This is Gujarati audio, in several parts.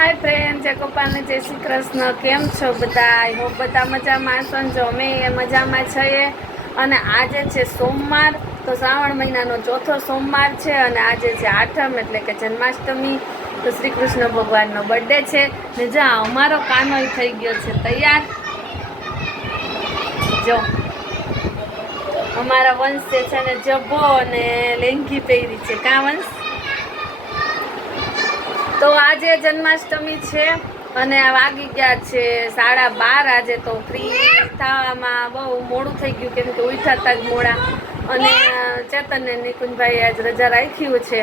हाय फ्रेंड, जय गोपाल ने जय श्री कृष्ण। केम छो बधा? आई होप बधा मजामां छो। जो अमे मजामां छीए અને આજે છે સોમવાર, તો શ્રાવણ મહિનાનો ચોથો સોમવાર છે અને આજે છે આઠમ એટલે કે જન્માષ્ટમી। તો શ્રી કૃષ્ણ ભગવાનનો બર્થડે છે ને જા અમારો કાનો થઈ ગયો છે તૈયાર। જો અમારા વંશ છે ને જબ્બો અને લેંઘી પહેરી છે। કા વંશ? તો આજે જન્માષ્ટમી છે અને વાગી ગયા છે 12:30। આજે તો ફ્રી થવામાં બહુ મોડું થઈ ગયું કેમ કે ઉઠાતા જ મોડા અને ચેતન ને નિકુંજભાઈ આજ રજા રાખ્યું છે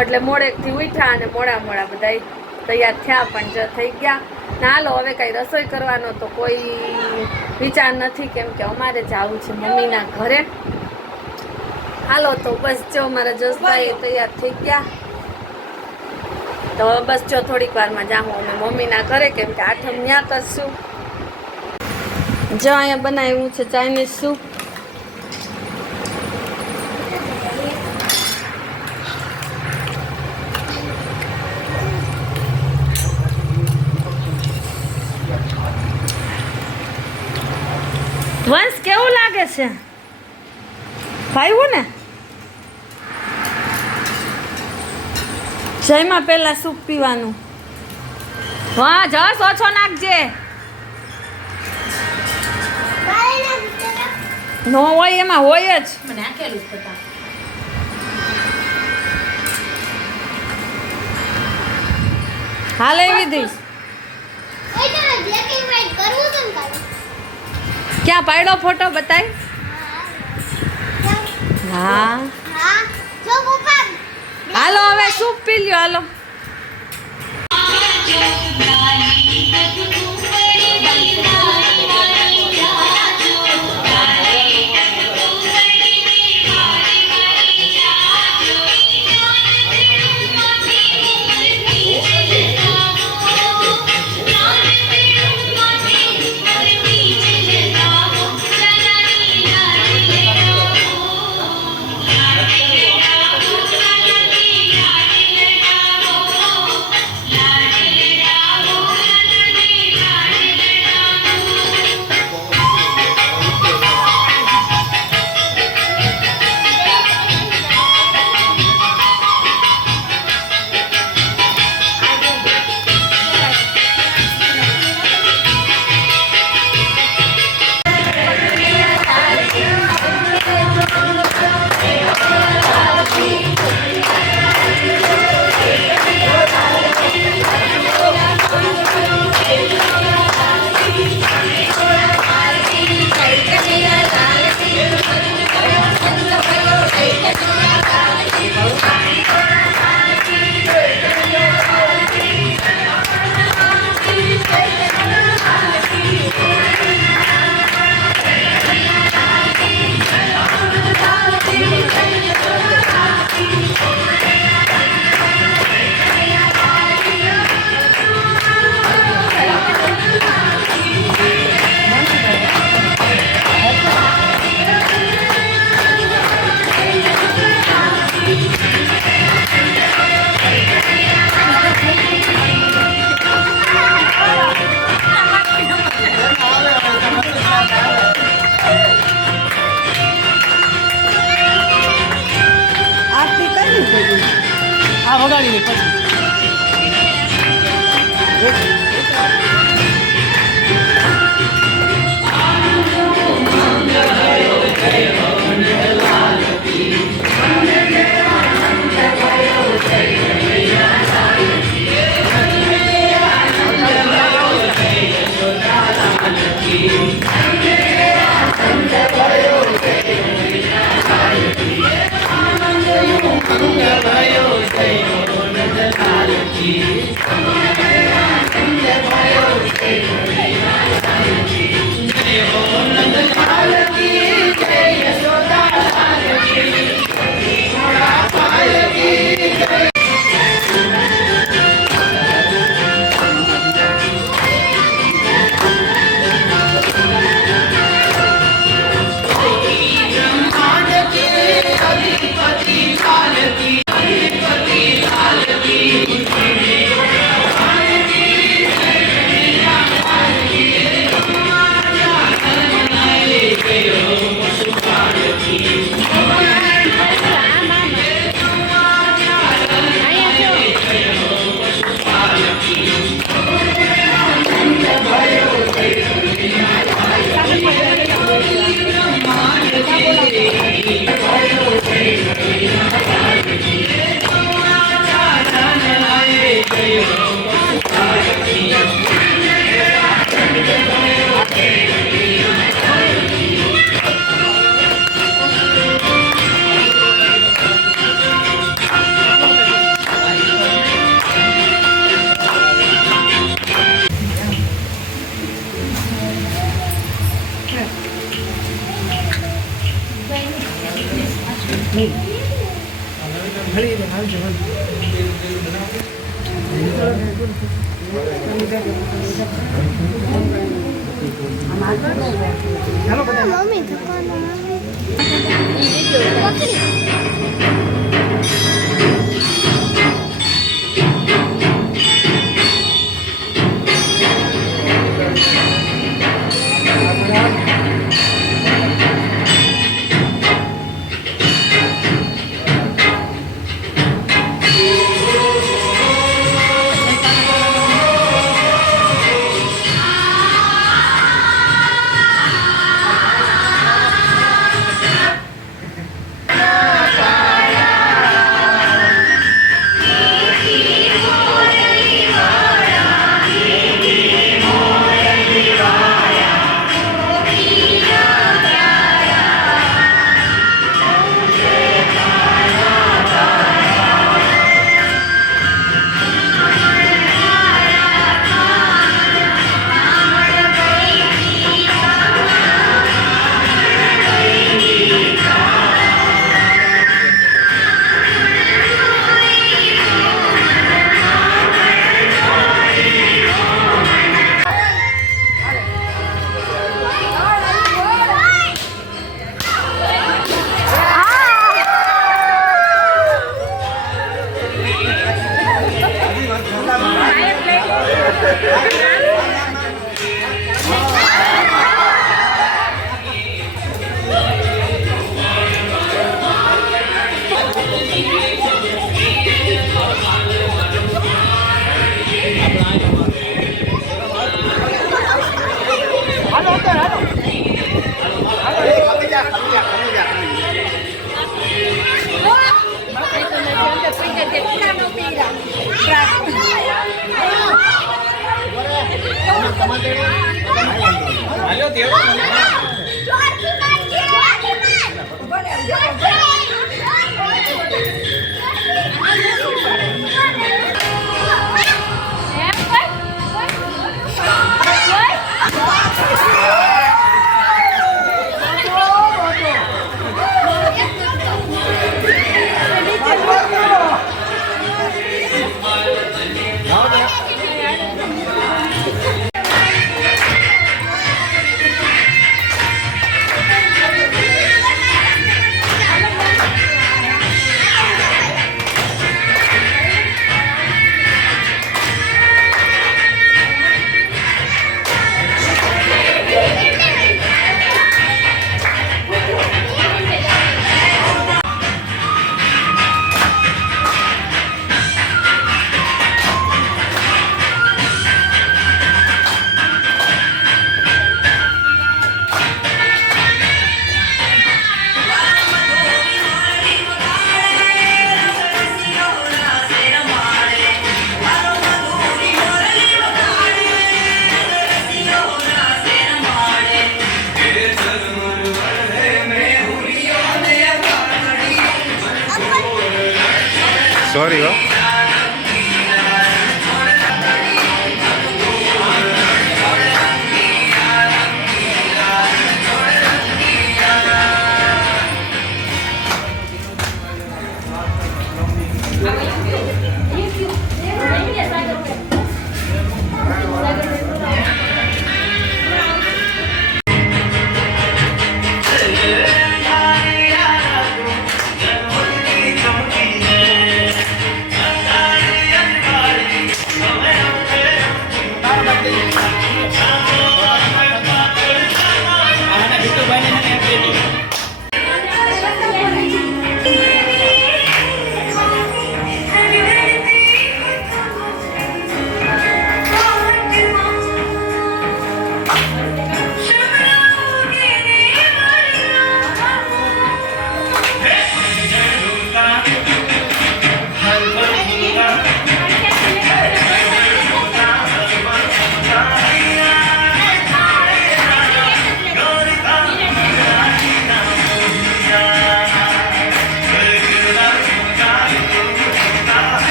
એટલે મોડેકથી ઉઠ્યા અને મોડા બધા તૈયાર થયા પણ જો થઈ ગયા। હાલો હવે કાંઈ રસોઈ કરવાનો તો કોઈ વિચાર નથી કેમ કે અમારે જવું છે મમ્મીના ઘરે। હાલો તો બસ જો મારા જસભાઈ તૈયાર થઈ ગયા तो बस जो थोड़ी वार में जाऊँ अमे मम्मी घरे केम के आठम न्या करशू। जो अँ बनाव्यू है चाइनीज सूप। वंश केवू लागे छे? भाईवू ने जयमा पहला सूप पीवानुं। हाँ जस ओछो नाखजे नो होय एमां होय ज मने आखेलुं पता हाल एवी दी ओय तो ब्लैक एंड व्हाइट करवुं छे ने क्या पाड्यो फोटो बताय? हाँ हाँ जो पप्पा हालो हवे सूप पी ल्यो हालो। વગાડી પછી મમ્મી સોરી હો.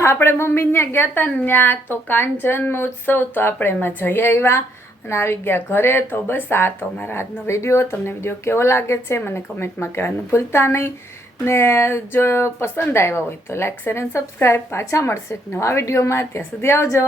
તો આપણે મમ્મી ત્યાં ગયા હતા ને ત્યાં તો કાંચન ઉત્સવ તો આપણે એમાં જઈ આવ્યા અને આવી ગયા ઘરે. તો બસ આ તો મારા આજનો વિડીયો. તમને વિડીયો કેવો લાગે છે મને કમેન્ટમાં કહેવાનું ભૂલતા નહીં. ને જો પસંદ આવ્યા હોય તો લાઈક શેર અને સબસ્ક્રાઈબ. પાછા મળશે એક નવા વિડીયોમાં. ત્યાં સુધી આવજો.